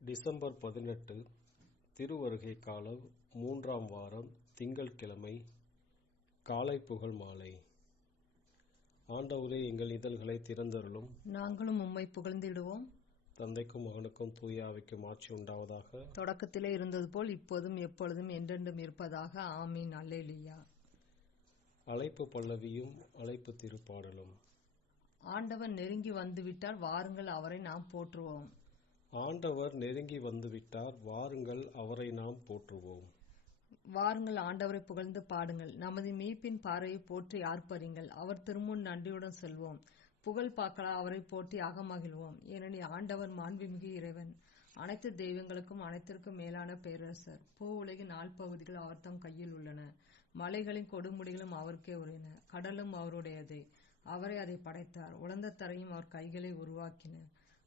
December 18 திருவருகை காலம் 3ஆம் வாரம் திங்கட்கிழமை காலை புகழ் மாலை. ஆண்டவரே, எங்கள் இதழ்களை திறந்தருளும். நாங்களும் உம்மை புகழ்ந்திடுவோம். தந்தைக்கும் மகனுக்கும் தூய ஆவிக்கும் ஆட்சி உண்டாவதாக. தொடக்கத்திலே இருந்தது போல் இப்போதும் எப்பொழுதும் என்றென்றும் இருப்பதாக. ஆமீன். அல்லேலூயா. அழைப்பு பல்லவியும் அழைப்பு திருப்பாடலும். ஆண்டவர் நெருங்கி வந்துவிட்டார், வாருங்கள் அவரை நாம் போற்றுவோம். ஆண்டவர் நெருங்கி வந்துவிட்டார், வாருங்கள் அவரை நாம் போற்றுவோம். வாருங்கள் ஆண்டவரை புகழ்ந்து பாடுங்கள். நமது மீட்பின் பார்வையை போற்றி ஆர்ப்பரிங்கள். அவர் திருமுன் நன்றியுடன் செல்வோம். புகழ் பாக்களா அவரை போற்றி அகமகிழ்வோம். ஏனெனில் ஆண்டவர் மாண்புமிகு இறைவன், அனைத்து தெய்வங்களுக்கும் அனைத்திற்கும் மேலான பேரரசர். உலகின் நாள்பகுதிகள் அவர் தம் கையில் உள்ளன. மலைகளின் கொடுமுடிகளும் அவருக்கே உரியன. கடலும் அவருடையதே, அவரே அதை படைத்தார். உலர்ந்த தரையும் அவர் கைகளை உருவாக்கின.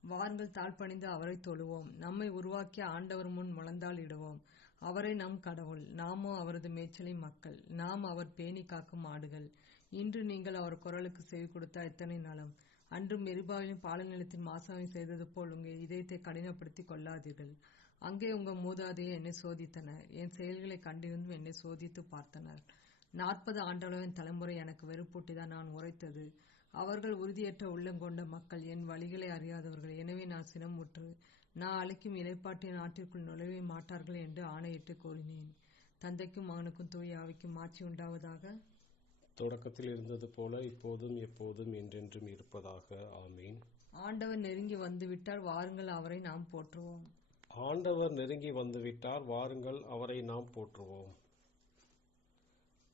வாருங்கள் தாழ்பணிந்து அவரை தொழுவோம். நம்மை உருவாக்கிய ஆண்டவர் முன் முழந்தாள் இடுவோம். அவரே நம் கடவுள், நாமோ அவரது மேய்ச்சலின் மக்கள். நாம் அவர் பேணி காக்கும் ஆடுகள். இன்று நீங்கள் அவர் குரலுக்கு செவி கொடுத்தால் எத்தனை நலம். அன்று மெரிபாவின் பாலைநிலத்தின் மாசாவை செய்தது போல் உங்கள் இதயத்தை கடினப்படுத்திக் கொள்ளாதீர்கள். அங்கே உங்கள் மூதாதையை என்னை சோதித்தனர், என் செயல்களை கண்டிருந்தும் என்னை சோதித்து பார்த்தனர். 40 ஆண்டுகளின் தலைமுறை எனக்கு வெறுப்பூட்டிதான் நான் உரைத்தது. அவர்கள் உறுதியற்ற உள்ளங்கொண்ட மக்கள், என் வழிகளை அறியாதவர்கள். எனவே நான் சினமுற்று, நான் அளிக்கும் இளைப்பாற்றிய நாட்டிற்குள் நுழைவே மாட்டார்கள் என்று ஆணையிட்டு கூறினேன். தந்தைக்கும் மகனுக்கும் தூய ஆவிக்கும் ஆட்சி உண்டாவதாக. தொடக்கத்தில் இருந்தது போல இப்போதும் எப்போதும் என்றென்றும் இருப்பதாக. ஆமீன். ஆண்டவர் நெருங்கி வந்துவிட்டார், வாருங்கள் அவரை நாம் போற்றுவோம். ஆண்டவர் நெருங்கி வந்துவிட்டார், வாருங்கள் அவரை நாம் போற்றுவோம்.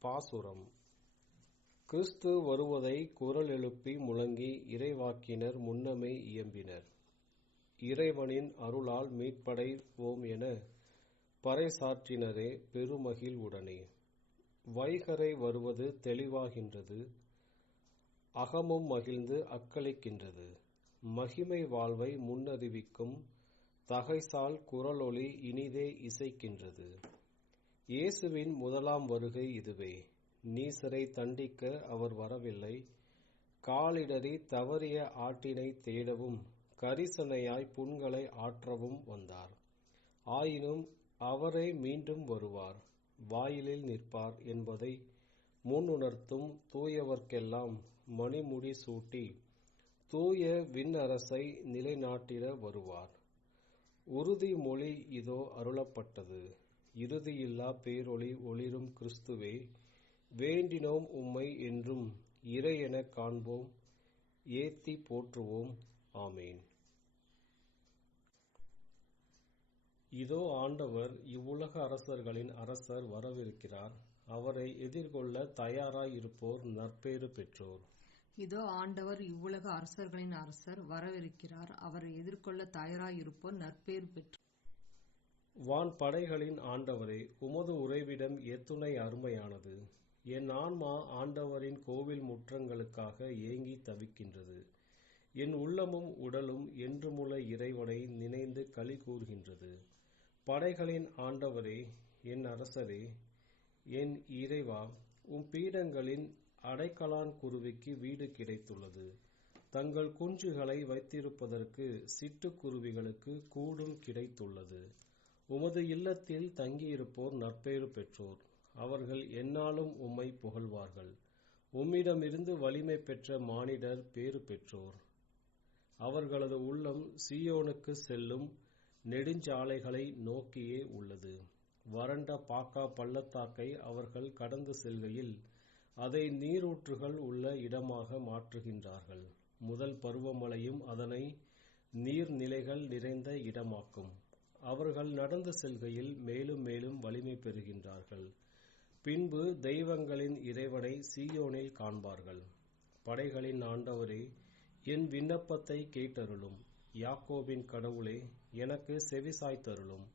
பாசுரம். கிறிஸ்து வருவதை குரல் எழுப்பி முழங்கி இறைவாக்கினர் முன்னமே இயம்பினர். இறைவனின் அருளால் மீட்படைவோம் என பறைசாற்றினரே பெருமகிழ்வுடனே. வைகறை வருவது தெளிவாகின்றது, அகமும் மகிழ்ந்து அக்களிக்கின்றது. மகிமை வாழ்வை முன்னறிவிக்கும் தகைசால் குரலொலி இனிதே இசைக்கின்றது. இயேசுவின் முதலாம் வருகை இதுவே. நீசரை தண்டிக்க அவர் வரவில்லை, காலிடறி தவறிய ஆட்டினை தேடவும் கரிசனையாய் புண்களை ஆற்றவும் வந்தார். ஆயினும் அவரே மீண்டும் வருவார், வாயிலில் நிற்பார் என்பதை முன்னுணர்த்தும் தூயவர்க்கெல்லாம் மணிமுடி சூட்டி தூய விண்ணரசை நிலைநாட்டிட வருவார். உறுதிமொழி இதோ அருளப்பட்டது, இறுதியில்லா பேரொளி ஒளிரும் கிறிஸ்துவே, வேண்டினோம் உம்மை என்றும் இறையெனக் காண்போம், ஏத்தி போற்றுவோம். ஆமேன். இதோ ஆண்டவர் இவ்வுலக அரசர்களின் அரசர் வரவிருக்கிறார். அவரை எதிர்கொள்ள தயாராய் இருப்போர் நற்பேறு பெற்றோர். இதோ ஆண்டவர் இவ்வுலக அரசர்களின் அரசர் வரவிருக்கிறார். அவரை எதிர்கொள்ள தயாராய் இருப்போர் நற்பேறு பெற்றோர். வான் படைகளின் ஆண்டவரே, உமது உறைவிடம் எத்துணை அருமையானது. என் ஆன்மா ஆண்டவரின் கோவில் முற்றங்களுக்காக ஏங்கி தவிக்கின்றது. என் உள்ளமும் உடலும் என்றுமுள்ள இறைவனை நினைந்து களி கூர்கின்றது. படைகளின் ஆண்டவரே, என் அரசரே, என் இறைவா, உம் பீடங்களின் அடைக்கலான் குருவிக்கு வீடு கிடைத்துள்ளது. தங்கள் குஞ்சுகளை வைத்திருப்பதற்கு சிட்டுக்குருவிகளுக்கு கூடும் கிடைத்துள்ளது. உமது இல்லத்தில் தங்கியிருப்போர் நற்பேறு பெற்றோர். அவர்கள் எந்நாளும் உம்மை புகழ்வார்கள். உம்மிடமிருந்து வலிமை பெற்ற மானிடர் பேறு பெற்றோர். அவர்களது உள்ளம் சீயோனுக்கு செல்லும் நெடுஞ்சாலைகளை நோக்கியே உள்ளது. வறண்ட பாக்கா பள்ளத்தாக்கை அவர்கள் கடந்து செல்கையில் அதை நீரூற்றுகள் உள்ள இடமாக மாற்றுகின்றார்கள். முதல் பருவமழையும் அதனை நீர்நிலைகள் நிறைந்த இடமாக்கும். அவர்கள் நடந்து செல்கையில் மேலும் மேலும் வலிமை பெறுகின்றார்கள். பின்பு தெய்வங்களின் இறைவனை சீயோனில் காண்பார்கள். படைகளின் ஆண்டவரே, என் விண்ணப்பத்தை கேட்டருளும். யாக்கோபின் கடவுளே, எனக்கு செவிசாய்த்தருளும்.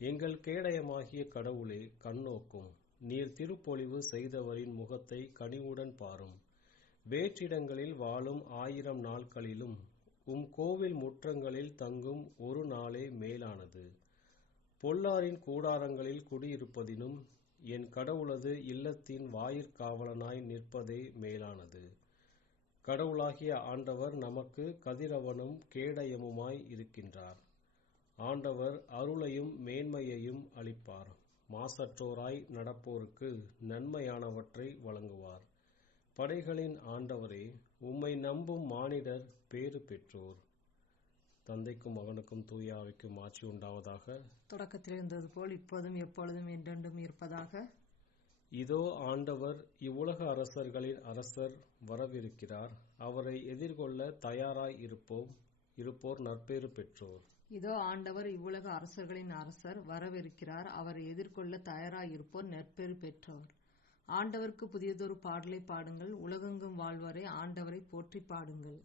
எங்கள் கேடயமாகிய கடவுளே, கண்ணோக்கும். நீர் திருப்பொழிவு செய்தவரின் முகத்தை கனிவுடன் பாரும். வேற்றிடங்களில் வாழும் 1000 நாட்களிலும் உம் கோவில் முற்றங்களில் தங்கும் ஒரு நாளே மேலானது. பொல்லாரின் கூடாரங்களில் குடியிருப்பதினும் என் கடவுளது இல்லத்தின் வாயிற்காவலனாய் நிற்பதே மேலானது. கடவுளாகிய ஆண்டவர் நமக்கு கதிரவனும் கேடயமுமாய் இருக்கின்றார். ஆண்டவர் அருளையும் மேன்மையையும் அளிப்பார். மாசற்றோராய் நடப்போருக்கு நன்மையானவற்றை வழங்குவார். படைகளின் ஆண்டவரே, உம்மை நம்பும் மானிடர் பேறு பெற்றோர். தந்தைக்கும் மகனுக்கும் தூய ஆவிக்கும் ஆட்சி உண்டாவதாக. தொடக்கத்தில் இருந்தது போல் இப்போதும் எப்பொழுதும் என்றென்றும் இருப்பதாக. இதோ ஆண்டவர் இவ்வுலக அரசர்களின் அரசர் வரவிருக்கிறார். அவரை எதிர்கொள்ள தயாராய் இருப்போர் நற்பேறு பெற்றோர். இதோ ஆண்டவர் இவ்வுலக அரசர்களின் அரசர் வரவிருக்கிறார். அவரை எதிர்கொள்ள தயாராய் இருப்போர் நற்பேறு பெற்றோர். ஆண்டவருக்கு புதியதொரு பாடலை பாடுங்கள். உலகெங்கும் வாழ்வோரே ஆண்டவரை போற்றி பாடுங்கள்.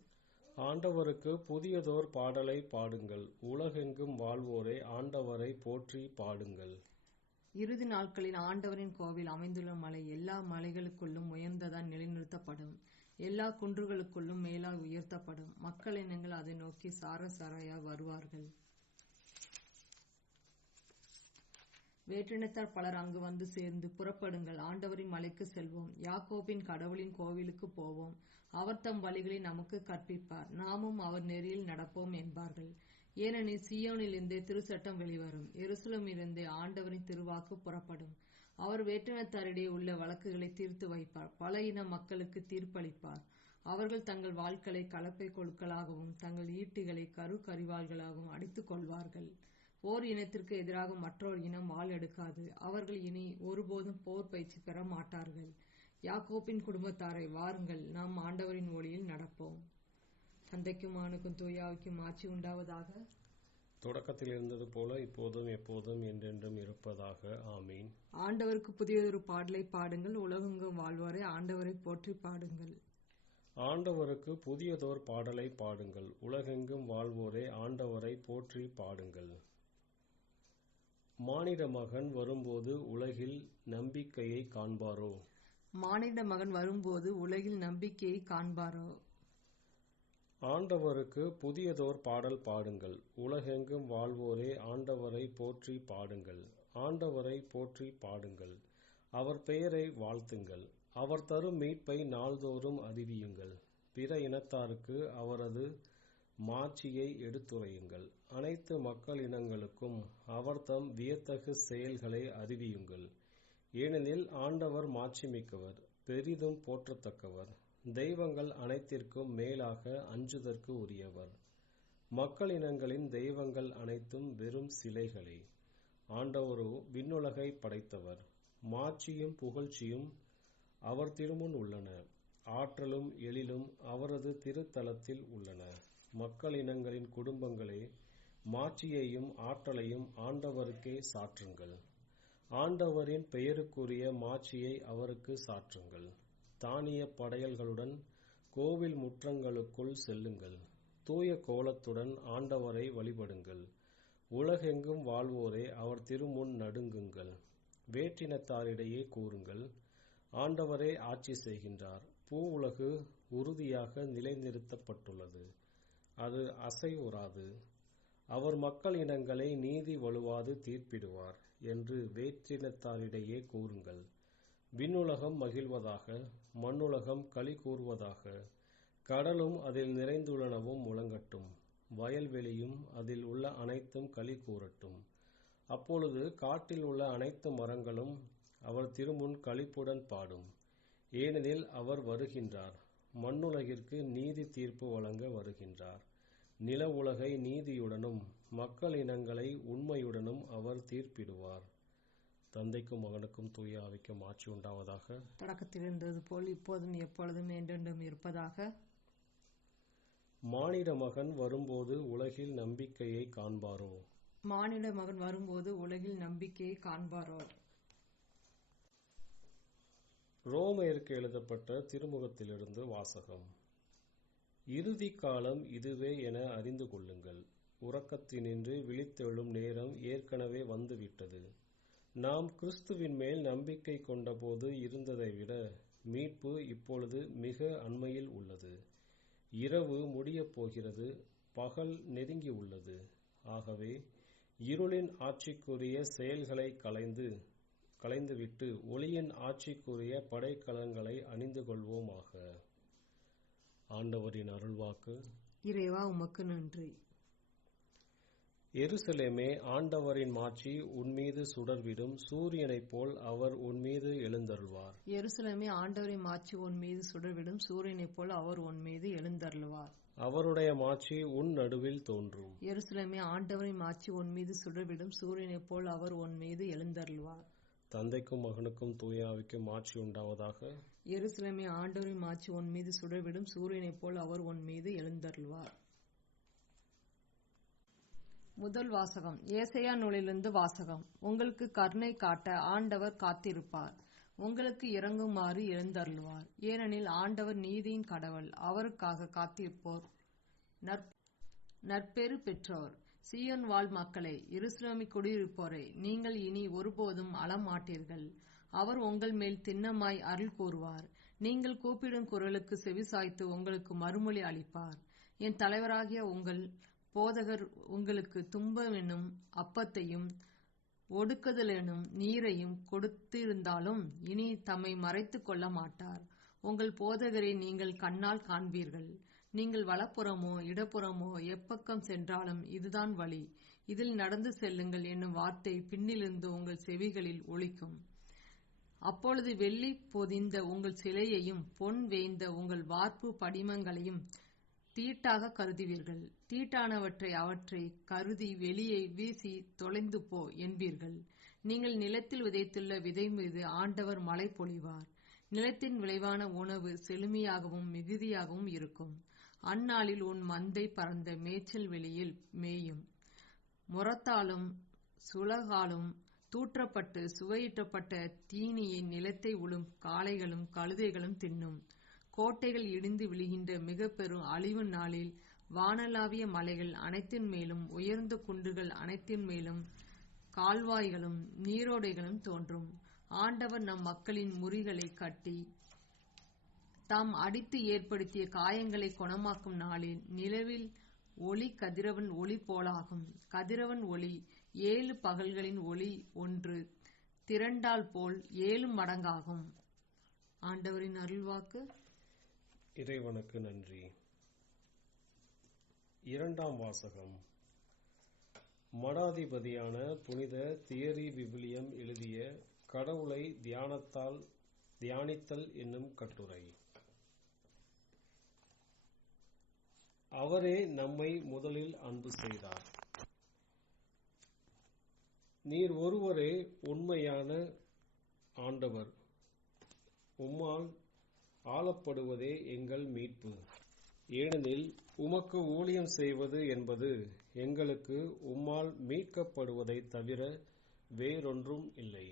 ஆண்டவருக்கு புதியதோர் பாடலை பாடுங்கள். உலகெங்கும் வாழ்வோரே ஆண்டவரை போற்றி பாடுங்கள். இறுதி நாட்களில் ஆண்டவரின் கோவில் அமைந்துள்ள மலை எல்லா மலைகளுக்குள்ளும் உயர்ந்ததாய் நிலைநிறுத்தப்படும். எல்லா குன்றுகளுக்குள்ளும் மேலாய் உயர்த்தப்படும். மக்கள் இனங்கள் அதை நோக்கி சாராயாய் வருவார்கள். வேற்றினத்தார் பலர் அங்கு வந்து சேர்ந்து, புறப்படுங்கள், ஆண்டவரின் மலைக்கு செல்வோம், யாக்கோபின் கடவுளின் கோவிலுக்கு போவோம். அவர் தம் வழிகளை நமக்கு கற்பிப்பார், நாமும் அவர் நெறியில் நடப்போம் என்பார்கள். ஏனெனில் சீயோனிலிருந்தே திருச்சட்டம் வெளிவரும், எருசலேமிலிருந்தே ஆண்டவரின் திருவாக்கு புறப்படும். அவர் வேற்றினத்தாரிடையே உள்ள வழக்குகளை தீர்த்து வைப்பார், பல இன மக்களுக்கு தீர்ப்பளிப்பார். அவர்கள் தங்கள் வாள்களை கலப்பை கொழுக்களாகவும் தங்கள் ஈட்டிகளை கருவாள்களாகவும் அடித்துக் கொள்வார்கள். ஓர் இனத்திற்கு எதிராக மற்றொரு இனம் வாள் எடுக்காது. அவர்கள் இனி ஒருபோதும் போர் பயிற்சி பெற மாட்டார்கள். யாக்கோபின் குடும்பத்தாரை, வாருங்கள், நாம் ஆண்டவரின் ஒளியில் நடப்போம். தந்தைக்கும் மகனுக்கும் தூய ஆவிக்கும் ஆட்சி உண்டாவதாக. தொடக்கத்தில் இருந்தது போல இப்போதும் எப்போதும் என்றென்றும் இருப்பதாக. ஆமீன். ஆண்டவருக்கு புதியதொரு பாடலை பாடுங்கள். உலகெங்கும் வாழ்வோரே ஆண்டவரை போற்றி பாடுங்கள். ஆண்டவருக்கு புதியதோர் பாடலை பாடுங்கள். உலகெங்கும் வாழ்வோரே ஆண்டவரை போற்றி பாடுங்கள். மானிட மகன் வரும்போது உலகில் நம்பிக்கையை காண்பாரோ? மானிட மகன் வரும்போது உலகில் நம்பிக்கையை காண்பாரோ? ஆண்டவருக்கு புதியதோர் பாடல் பாடுங்கள். உலகெங்கும் வாழ்வோரே ஆண்டவரை போற்றி பாடுங்கள். ஆண்டவரை போற்றி பாடுங்கள். அவர் பெயரை வாழ்த்துங்கள். அவர் தரும் மீட்பை நாள்தோறும் அறிவியுங்கள். பிற இனத்தாருக்கு அவரது மாட்சியை எடுத்துரையுங்கள். அனைத்து மக்கள் இனங்களுக்கும் அவர் தம் வியத்தகு செயல்களை அறிவியுங்கள். ஏனெனில் ஆண்டவர் மாட்சிமிக்கவர், பெரிதும் போற்றத்தக்கவர், தெய்வங்கள் அனைத்திற்கும் மேலாக அஞ்சுதற்கு உரியவர். மக்கள் இனங்களின் தெய்வங்கள் அனைத்தும் வெறும் சிலைகளே. ஆண்டவரோ விண்ணுலகை படைத்தவர். மாட்சியும் புகழ்ச்சியும் அவர் திருமுன் உள்ளன. ஆற்றலும் எழிலும் அவரது திருத்தலத்தில் உள்ளன. மக்கள் இனங்களின் குடும்பங்களே, மாட்சியையும் ஆற்றலையும் ஆண்டவருக்கே சாற்றுங்கள். ஆண்டவரின் பெயருக்குரிய மாட்சியை அவருக்கு சாற்றுங்கள். தானிய படையல்களுடன் கோவில் முற்றங்களுக்குள் செல்லுங்கள். தூய கோலத்துடன் ஆண்டவரை வழிபடுங்கள். உலகெங்கும் வாழ்வோரே அவர் திருமுன் நடுங்குங்கள். வேற்றினத்தாரிடையே கூறுங்கள், ஆண்டவரே ஆட்சி செய்கின்றார். பூவுலகு உறுதியாக நிலைநிறுத்தப்பட்டுள்ளது, அது அசைவுறாது. அவர் மக்கள் இனங்களை நீதி வலுவாது தீர்ப்பிடுவார் என்று வேற்றினத்தாரிடையே கூறுங்கள். விண்ணுலகம் மகிழ்வதாக, மண்ணுலகம் களி கூறுவதாக. கடலும் அதில் நிறைந்துள்ளனவும் முழங்கட்டும், வயல்வெளியும் அதில் உள்ள அனைத்தும் களி கூறட்டும். அப்பொழுது காட்டில் உள்ள அனைத்து மரங்களும் அவர் திருமுன் களிப்புடன் பாடும். ஏனெனில் அவர் வருகின்றார், மண்ணுலகிற்கு நீதி தீர்ப்பு வழங்க வருகின்றார். நில உலகை நீதியுடனும் மக்கள் இனங்களை உண்மையுடனும் அவர் தீர்ப்பிடுவார். தந்தைக்கும் மகனுக்கும் தூய ஆவிக்கும் ஆட்சி உண்டாவதாக. தொடக்கத்தில் இருந்தது போல் இப்போதும் எப்பொழுதும் என்றென்றும் இருப்பதாக. மானிட மகன் வரும்போது உலகில் நம்பிக்கையை காண்பாரோ? மானிட மகன் வரும்போது உலகில் நம்பிக்கையை காண்பாரோ? ரோமையருக்கு எழுதப்பட்ட திருமுகத்திலிருந்து வாசகம். இறுதி காலம் இதுவே என அறிந்து கொள்ளுங்கள். உறக்கத்தினின்று விழித்தெழும் நேரம் ஏற்கனவே வந்துவிட்டது. நாம் கிறிஸ்துவின் மேல் நம்பிக்கை கொண்டபோது இருந்ததை விட மீட்பு இப்பொழுது மிக அண்மையில் உள்ளது. இரவு முடியப் போகிறது, பகல் நெருங்கி உள்ளது. ஆகவே இருளின் ஆட்சிக்குரிய செயல்களை களைந்துவிட்டு ஒளியின் ஆட்சிக்குரிய படைக்கலங்களை அணிந்து கொள்வோமாக. ஆண்டவரின் அருள்வாக்கு. இறைவா, உமக்கு நன்றி. எருசலேமே, ஆண்டவரின் மாட்சி உன்மீது சுடர்விடும் சூரியனைப் போல் அவர் உன்மீது எழுந்தருள்வார். எருசலேமே, ஆண்டவரின் மாட்சி உன் மீது சுடர்விடும் சூரியனைப் போல் அவர் உன் மீது எழுந்தருள்வார். அவருடைய மாட்சி உன் நடுவில் தோன்றும். எருசலேமே, ஆண்டவரின் மாட்சி உன் மீது சுடர்விடும் சூரியனைப் போல் அவர் உன் மீது எழுந்தருள்வார். தந்தைக்கும் மகனுக்கும் தூய ஆவிக்கும் மாட்சி உண்டாவதாக. எருசலேமே, ஆண்டவரின் மாட்சி உன் மீது சுடர்விடும் சூரியனைப் போல் அவர் உன் மீது எழுந்தருள்வார். முதல் வாசகம். ஏசாயா நூலிலிருந்து வாசகம். உங்களுக்கு கருணை காட்ட ஆண்டவர் காத்திருப்பார், உங்களுக்கு இரங்குமாறு எழுந்தருள்வார். ஏனெனில் ஆண்டவர் நீதியின் கடவுள், அவருக்காக காத்திருப்போர் நற்பேறு பெற்றோர். சீயோன் வாழ் மக்களே, எருசலேமில் குடியிருப்போரே, நீங்கள் இனி ஒருபோதும் அழமாட்டீர்கள். அவர் உங்கள் மேல் திண்ணமாய் அருள் கூறுவார். நீங்கள் கூப்பிடும் குரலுக்கு செவிசாய்த்து உங்களுக்கு மறுமொழி அளிப்பார். என் தலைவராகிய உங்கள் போதகர் உங்களுக்கு துன்பம் என்னும் அப்பத்தையும் ஒடுக்குதல் என்னும் நீரையும் கொடுத்திருந்தாலும் இனி தம்மை மறைத்துக் கொள்ள மாட்டார். உங்கள் போதகரை நீங்கள் கண்ணால் காண்பீர்கள். நீங்கள் வலப்புறமோ இடப்புறமோ எப்பக்கம் சென்றாலும் இதுதான் வழி, இதில் நடந்து செல்லுங்கள் என்னும் வார்த்தை பின்னிலிருந்து உங்கள் செவிகளில் ஒலிக்கும். அப்பொழுது வெள்ளி பொதிந்த உங்கள் சிலையையும் பொன் வேய்ந்த உங்கள் வார்ப்பு படிமங்களையும் தீட்டாக கருதுவீர்கள். தீட்டானவற்றை அவற்றை கருதி வெளியே வீசி தொலைந்து போ என்பீர்கள். நீங்கள் நிலத்தில் விதைத்துள்ள விதை மீது ஆண்டவர் மழை பொழிவார். நிலத்தின் விளைவான உணவு செழுமையாகவும் மிகுதியாகவும் இருக்கும். அந்நாளில் உன் மந்தை பரந்த மேய்ச்சல் வெளியில் மேயும். முரத்தாலும் சுளகாலும் தூற்றப்பட்டு சுவையிட்டப்பட்ட தீனியை நிலத்தை உழும் காளைகளும் கழுதைகளும் தின்னும். கோட்டைகள் இடிந்து விழுகின்ற மிக பெரும் அழிவு நாளில் வானளாவிய மலைகள் அனைத்தின் மேலும் உயர்ந்த குன்றுகள் அனைத்தின் மேலும் கால்வாய்களும் நீரோடைகளும் தோன்றும். ஆண்டவர் நம் மக்களின் முறிகளை கட்டி தாம் அடித்து ஏற்படுத்திய காயங்களை குணமாக்கும் நாளில் நிலவில் ஒளி கதிரவன் ஒளி போலாகும். கதிரவன் ஒளி 7 பகல்களின் ஒளி ஒன்று திரண்டால் போல் 7 மடங்காகும். ஆண்டவரின் அருள்வாக்கு. இறைவனுக்கு நன்றி. இரண்டாம் வாசகம். மடாதிபதியான புனித தியரி விவிலியம் எழுதிய கடவுளை தியானித்தல் என்னும் கட்டுரை. அவரே நம்மை முதலில் அன்பு செய்தார். நீர் ஒருவரே உண்மையான ஆண்டவர், உம்மால் ஆளப்படுவதே எங்கள் மீட்பு. ஏனெனில் உமக்கு ஊழியம் செய்வது என்பது எங்களுக்கு உம்மால் மீட்கப்படுவதை தவிர வேறொன்றும் இல்லை.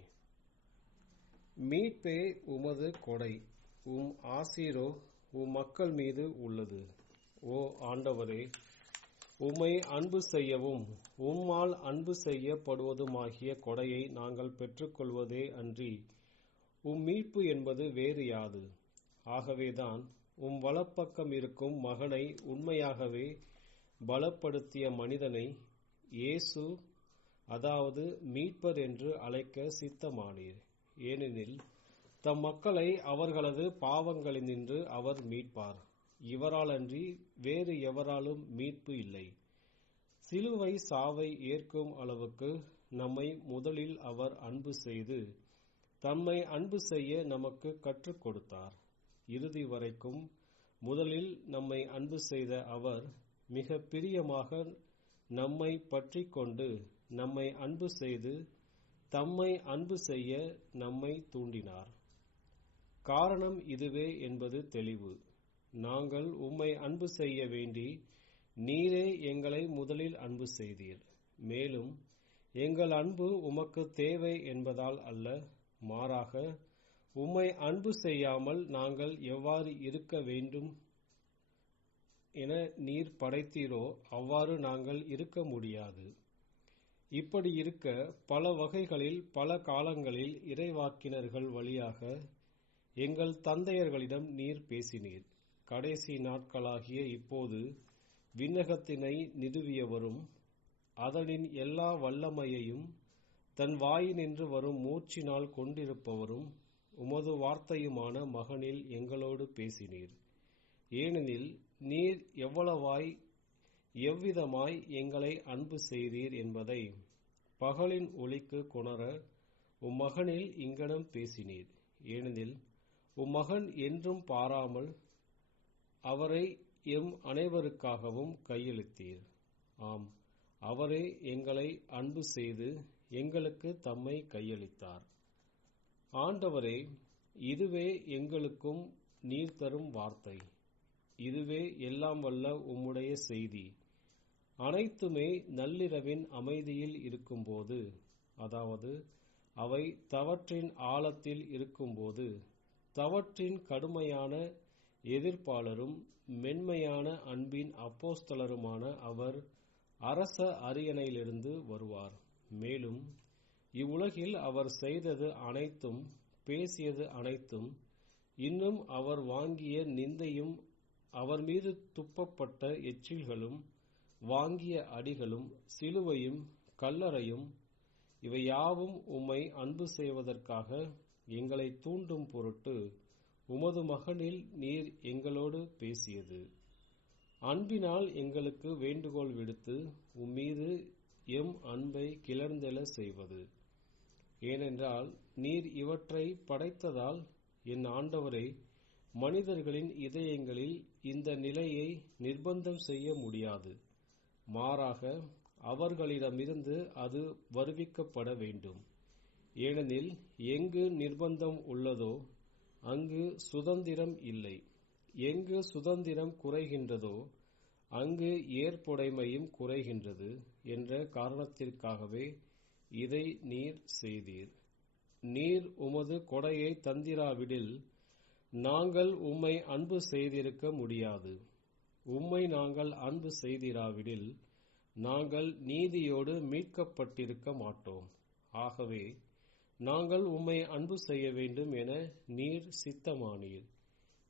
மீட்பே உமது கொடை, உம் ஆசீரோ உம் மக்கள் மீது உள்ளது. ஓ ஆண்டவரே, உம்மை அன்பு செய்யவும் உம்மால் அன்பு செய்யப்படுவதுமாகிய கொடையை நாங்கள் பெற்றுக்கொள்வதே அன்றி உம் மீட்பு என்பது வேறு யாது? ஆகவேதான் உம் வலப்பக்கம் இருக்கும் மகனை உண்மையாகவே பலப்படுத்திய மனிதனை இயேசு, அதாவது மீட்பர் என்று அழைக்க சித்தமானீர். ஏனெனில் தம் மக்களை அவர்களது பாவங்களினின்று அவர் மீட்பார். இவரால் அன்றி வேறு எவராலும் மீட்பு இல்லை. சிலுவை சாவை ஏற்கும் அளவுக்கு நம்மை முதலில் அவர் அன்பு செய்து தம்மை அன்பு செய்ய நமக்கு கற்றுக் கொடுத்தார். இறுதி வரைக்கும் முதலில் நம்மை அன்பு செய்த அவர் மிக பிரியமாக நம்மை பற்றி கொண்டு நம்மை அன்பு செய்து தம்மை அன்பு செய்ய நம்மை தூண்டினார். காரணம் இதுவே என்பது தெளிவு. நாங்கள் உம்மை அன்பு செய்ய வேண்டி நீரே எங்களை முதலில் அன்பு செய்தீர். மேலும் எங்கள் அன்பு உமக்கு தேவை என்பதால் அல்ல, மாறாக உம்மை அன்பு செய்யாமல் நாங்கள் எவ்வாறு இருக்க வேண்டும் என நீர் படைத்தீரோ அவ்வாறு நாங்கள் இருக்க முடியாது. இப்படி இருக்க பல வகைகளில் பல காலங்களில் இறைவாக்கினர்கள் வழியாக எங்கள் தந்தையர்களிடம் நீர் பேசினீர். கடைசி நாட்களாகிய இப்போது விண்ணகத்தினை நிறுவியவரும் அதனின் எல்லா வல்லமையையும் தன் வாயினின்று வரும் மூச்சினால் கொண்டிருப்பவரும் உமது வார்த்தையுமான மகனில் எங்களோடு பேசினீர். ஏனெனில் நீர் எவ்வளவாய் எவ்விதமாய் எங்களை அன்பு செய்தீர் என்பதை பகலின் ஒளிக்கு கொணர உம்மகனில் இங்கனம் பேசினீர். ஏனெனில் உம்மகன் என்றும் பாராமல் அவரை எம் அனைவருக்காகவும் கையளித்தீர். ஆம், அவரே எங்களை அன்பு செய்து எங்களுக்கு தம்மை கையளித்தார். ஆண்டவரே, இதுவே எங்களுக்கும் நீர் தரும் வார்த்தை. இதுவே எல்லாம் வல்ல உம்முடைய செய்தி. அனைத்துமே நள்ளிரவின் அமைதியில் இருக்கும்போது, அதாவது அவை தவற்றின் ஆழத்தில் இருக்கும்போது, தவற்றின் கடுமையான எதிர்ப்பாளரும் மென்மையான அன்பின் அப்போஸ்தலருமான அவர் அரச அரியணையிலிருந்து வருவார். மேலும் இவ்வுலகில் அவர் செய்தது அனைத்தும், பேசியது அனைத்தும், இன்னும் அவர் வாங்கிய நிந்தையும், அவர் மீது துப்பப்பட்ட எச்சில்களும், வாங்கிய அடிகளும், சிலுவையும், கல்லறையும், இவை யாவும் உம்மை அன்பு செய்வதற்காக எங்களை தூண்டும் பொருட்டு உமது மகனில் நீர் எங்களோடு பேசியது. அன்பினால் எங்களுக்கு வேண்டுகோள் விடுத்து உம்மீது எம் அன்பை கிளர்ந்தெழ செய்வது. ஏனென்றால் நீர் இவற்றை படைத்ததால் என் ஆண்டவரை மனிதர்களின் இதயங்களில் இந்த நிலையை நிர்பந்தம் செய்ய முடியாது. மாறாக அவர்களிடமிருந்து அது வருவிக்கப்பட வேண்டும். ஏனெனில் எங்கு நிர்பந்தம் உள்ளதோ அங்கு சுதந்திரம் இல்லை. எங்கு சுதந்திரம் குறைகின்றதோ அங்கு ஏற்புடைமையும் குறைகின்றது என்ற காரணத்திற்காகவே இதை நீர் செய்தீர். நீர் உமது கொடையை தந்திராவிடில் நாங்கள் உம்மை அன்பு செய்திருக்க முடியாது. உம்மை நாங்கள் அன்பு செய்திராவிடில் நாங்கள் நீதியோடு மீட்கப்பட்டிருக்க மாட்டோம். ஆகவே நாங்கள் உம்மை அன்பு செய்ய வேண்டும் என நீர் சித்தமானீர்.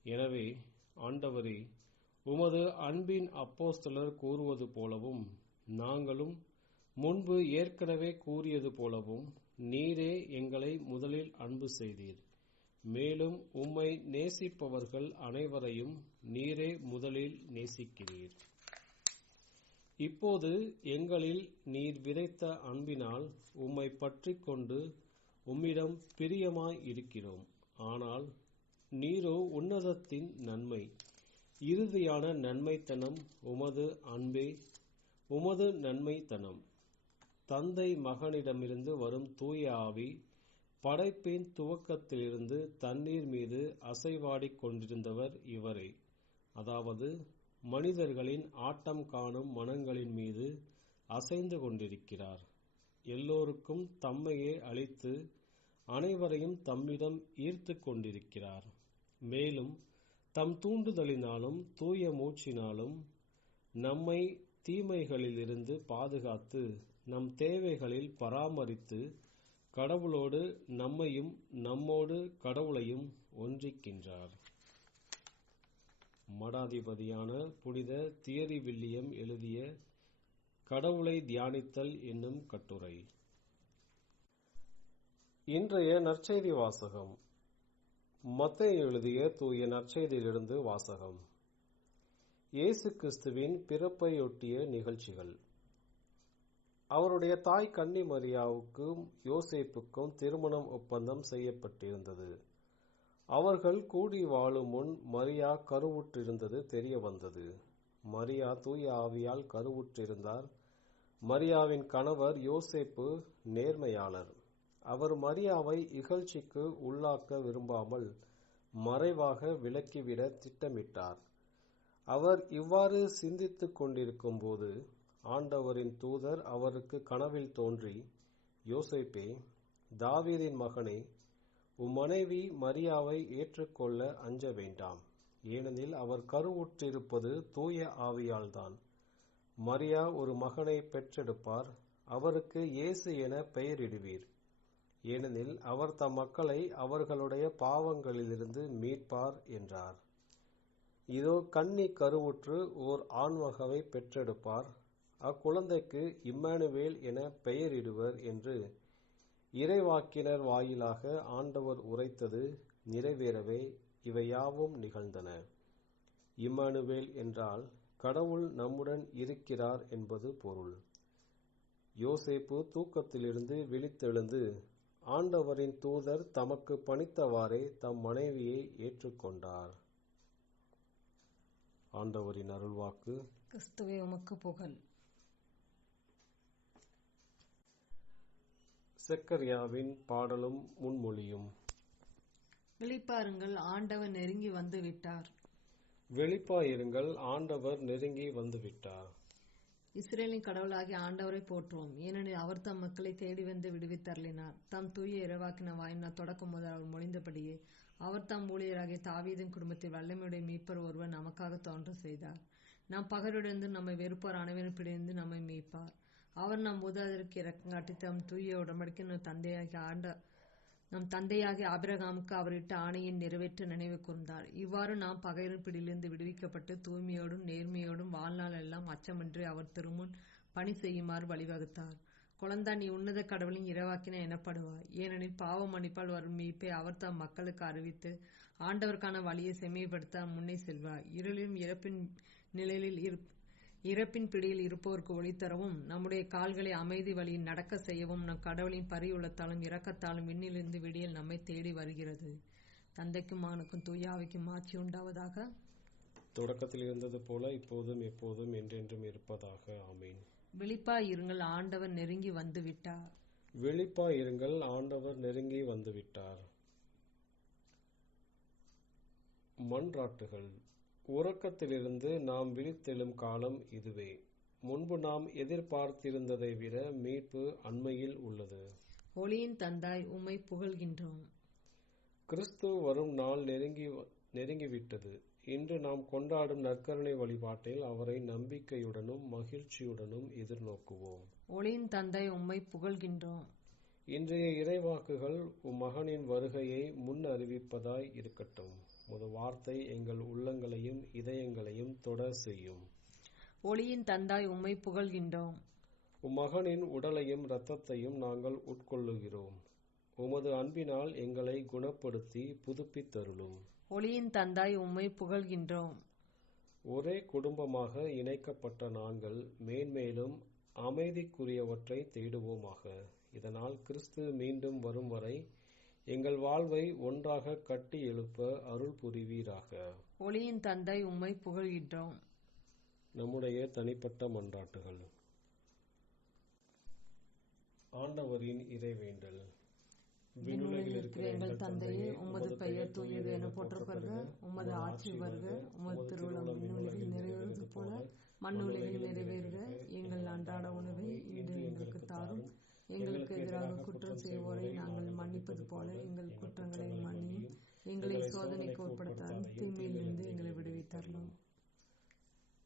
எனவே ஆண்டவரே, உமது அன்பின் அப்போஸ்தலர் கூறுவது போலவும் நாங்களும் முன்பு ஏற்கனவே கூறியது போலவும் நீரே எங்களை முதலில் அன்பு செய்தீர். மேலும் உம்மை நேசிப்பவர்கள் அனைவரையும் நீரே முதலில் நேசிக்கிறீர். இப்போது எங்களில் நீர் விதைத்த அன்பினால் உம்மை பற்றிக் கொண்டு உம்மிடம் பிரியமாய் இருக்கிறோம். ஆனால் நீரோ உன்னதத்தின் நன்மை, இறுதியான நன்மைத்தனம் உமது அன்பே, உமது நன்மைத்தனம். தந்தை மகனிடமிருந்து வரும் தூய ஆவி படைப்பின் துவக்கத்திலிருந்து தண்ணீர் மீது அசைவாடிக் கொண்டிருந்தவர் இவரே. அதாவது மனிதர்களின் ஆட்டம் காணும் மனங்களின் மீது அசைந்து கொண்டிருக்கிறார். எல்லோருக்கும் தம்மையே அளித்து அனைவரையும் தம்மிடம் ஈர்த்து கொண்டிருக்கிறார். மேலும் தம் தூண்டுதலினாலும் தூய மூச்சினாலும் நம்மை தீமைகளிலிருந்து பாதுகாத்து நம் தேவைகளில் பராமரித்து கடவுளோடு நம்மையும் நம்மோடு கடவுளையும் ஒன்றிக்கின்றார். மடாதிபதியான புனித தியரி வில்லியம் எழுதிய கடவுளை தியானித்தல் என்னும் கட்டுரை. இன்றைய நற்செய்தி வாசகம். மத்தேயு எழுதிய தூய நற்செய்தியிலிருந்து வாசகம். இயேசு கிறிஸ்துவின் பிறப்பையொட்டிய நிகழ்ச்சிகள். அவருடைய தாய் கன்னி மரியாவுக்கும் யோசேப்புக்கும் திருமணம் ஒப்பந்தம் செய்யப்பட்டிருந்தது. அவர்கள் கூடி வாழும் முன் மரியா கருவுற்றிருந்தது தெரிய வந்தது. மரியா தூய ஆவியால் கருவுற்றிருந்தார். மரியாவின் கணவர் யோசேப்பு நேர்மையாளர். அவர் மரியாவை இகழ்ச்சிக்கு உள்ளாக்க விரும்பாமல் மறைவாக விலக்கிவிட திட்டமிட்டார். அவர் இவ்வாறு சிந்தித்துக் கொண்டிருக்கும் போது ஆண்டவரின் தூதர் அவருக்கு கனவில் தோன்றி, யோசேப்பே, தாவீதின் மகனே, உம் மனைவி மரியாவை ஏற்றுக்கொள்ள அஞ்ச வேண்டாம். ஏனெனில் அவர் கருவுற்றிருப்பது தூய ஆவியால்தான். மரியா ஒரு மகனை பெற்றெடுப்பார். அவருக்கு இயேசு என பெயரிடுவீர். ஏனெனில் அவர் தம் மக்களை அவர்களுடைய பாவங்களிலிருந்து மீட்பார் என்றார். இதோ கன்னி கருவுற்று ஓர் ஆண்மகவை பெற்றெடுப்பார். அக்குழந்தைக்கு இம்மானுவேல் என பெயரிடுவர் என்று இறைவாக்கினர் வாயிலாக ஆண்டவர் உரைத்தது நிறைவேறவே இவையாவும் நிகழ்ந்தன. இம்மானுவேல் என்றால் கடவுள் நம்முடன் இருக்கிறார் என்பது பொருள். யோசேப்பு தூக்கத்திலிருந்து விழித்தெழுந்து ஆண்டவரின் தூதர் தமக்கு பணித்தவாறே தம் மனைவியை ஏற்றுக்கொண்டார். ஆண்டவரின் அருள்வாக்கு. கிறிஸ்துவே உமக்கு புகழ். செக்கரியாவின் பாடலும் முன்மொழியும். விழிப்பாருங்கள், ஆண்டவர் நெருங்கி வந்து விட்டார். வெளிப்பாயிருங்கள், ஆண்டவர் நெருங்கி வந்துவிட்டார். இஸ்ரேலின் கடவுளாகிய ஆண்டவரை போற்றுவோம், ஏனெனில் அவர் தம் மக்களை தேடி வந்து விடுவித்தருளினார். தம் தூய இறைவாக்கின வாயினால் தொடக்கம் முதல் அவர் மொழிந்தபடியே அவர் தம் ஊழியராகிய தாவீதின் குடும்பத்தில் வல்லமையுடைய மீட்பர் ஒருவர் நமக்காக தோன்ற செய்தார். நம் பகருடைந்து நம்மை வெறுப்பார் அனைவரும் பிடிந்து நம்மை மீட்பார். அவர் நம் மூதாதையருக்கு இரக்கம் காட்டி தம் தூய உடன்படிக்கை நம் தந்தையாகிய ஆபிரகாமுக்கு அவரிட்ட ஆணையை நிறைவேற்ற நினைவு கூர்ந்தார். இவ்வாறு நாம் பகைவரின் பிடியிலிருந்து விடுவிக்கப்பட்டு தூய்மையோடும் நேர்மையோடும் வாழ்நாள் எல்லாம் அச்சமின்றி அவர் திருமுன் பணி செய்யுமாறு வழிவகுத்தார். குழந்தா, நீ உன்னத கடவுளின் இறைவாக்கினர் எனப்படுவாய், ஏனெனில் பாவ மன்னிப்பால் வரும் மீட்பை அவர் தம் மக்களுக்கு அறிவித்து ஆண்டவருக்கான வழியை செம்மைப்படுத்த முன்னே செல்வார். இருளிலும் இறப்பின் பிடியில் இருப்போருக்கு ஒளி தரவும், நம்முடைய கால்களை அமைதி வழியில் நடக்க செய்யவும் நம் கடவுளின் பரிவுள்ளத்தாலும் இரக்கத்தாலும் விண்ணிலிருந்து விடியல் நம்மை தேடி வருகிறது. தந்தைக்கும் மகனுக்கும் தூய ஆவிக்கும் ஆட்சி உண்டாவதாக. தொடக்கத்தில் இருந்தது போல இப்போதும் எப்போதும் என்றென்றும் இருப்பதாக. ஆமீன். விழிப்பாயிருங்கள், ஆண்டவர் நெருங்கி வந்து விட்டார். விழிப்பாயிருங்கள், ஆண்டவர் நெருங்கி வந்துவிட்டார். மன்றாட்டுகள். உறக்கத்திலிருந்து நாம் விழித்தெழும் காலம் இதுவே. முன்பு நாம் எதிர்பார்த்திருந்ததை விட மீட்பு அண்மையில் உள்ளது. ஒளியின் தந்தாய், உம்மை புகழ்கின்றோம். கிறிஸ்து வரும் நாள் நெருங்கிவிட்டது. இன்று நாம் கொண்டாடும் நற்கருணை வழிபாட்டில் அவரை நம்பிக்கையுடனும் மகிழ்ச்சியுடனும் எதிர்நோக்குவோம். ஒளியின் தந்தாய், உம்மை புகழ்கின்றோம். இன்றைய இறைவாக்குகள் மகனின் வருகையை முன் அறிவிப்பதாய் இருக்கட்டும். உமது வார்த்தை எங்கள் உள்ளங்களையும் இதயங்களையும் தொட செய்யும். ஒளியின் தந்தாய், உம்மை புகழ்கின்றோம். மகனின் உடலையும் இரத்தத்தையும் நாங்கள் உட்கொள்ளுகிறோம். உமது அன்பினால் எங்களை குணப்படுத்தி புதுப்பித்தருளும். ஒளியின் தந்தாய், உம்மை புகழ்கின்றோம். ஒரே குடும்பமாக இணைக்கப்பட்ட நாங்கள் மேன்மேலும் அமைதிக்குரியவற்றை தேடுவோமாக. இதனால் கிறிஸ்து மீண்டும் வரும் வரை எங்கள் வாழ்வை ஒன்றாக கட்டி எழுப்ப அருள் புரிவீராக. ஒளியின் தந்தாய், உம்மை புகழ்கின்றோம். நம்முடைய தனிப்பட்ட மன்றாட்டுகள். ஆண்டவரின் இறைவேண்டல். விண்ணுலகில் இருக்கிற எங்கள் தந்தையே, உமது பெயர் தூயது என போற்றப்படுக. உமது ஆட்சி வருக. உமது திருவுளம் விண்ணுலகில் நிறைவேறுவது போல மண்ணுலகில் நிறைவேறுக. எங்கள் அன்றாட உணவை இன்று எங்களுக்கு தாரும். எங்களுக்கு எதிராக குற்றம் செய்வோரை நாங்கள் மன்னிப்பது போல எங்கள் குற்றங்களை மன்னியும். எங்களை சோதனைக்கு உட்படுத்தாது, தீமையிலிருந்து எங்களை விடுவித்தரலாம்.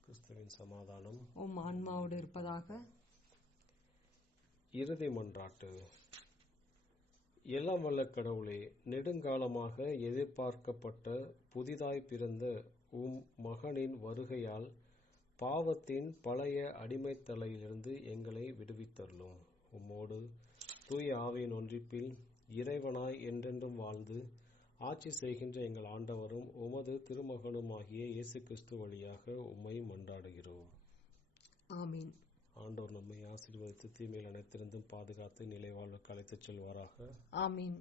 கிறிஸ்துவின் சமாதானம் உம் ஆன்மாவோடு இருப்பதாக. இறுதி மன்றாட்டு. எல்லாம் வல்ல கடவுளே, நெடுங்காலமாக எதிர்பார்க்கப்பட்ட புதிதாய் பிறந்த உம் மகனின் வருகையால் பாவத்தின் பழைய அடிமைத்தலையிலிருந்து எங்களை விடுவித்தருளும். உம்மோடு தூய ஆவியின் ஒன்றிப்பில் இறைவனாய் என்றென்றும் வாழ்ந்து ஆட்சி செய்கின்ற எங்கள் ஆண்டவரும் உமது திருமகனுமாகிய இயேசு கிறிஸ்து வழியாக உம்மை மன்றாடுகிறோம். ஆமீன். ஆண்டவர் நம்மை ஆசீர்வதித்து தீமையில் அனைத்திருந்தும் பாதுகாத்து நிலை வாழ்வுக்கு அழைத்துச் செல்வாராக. ஆமீன்.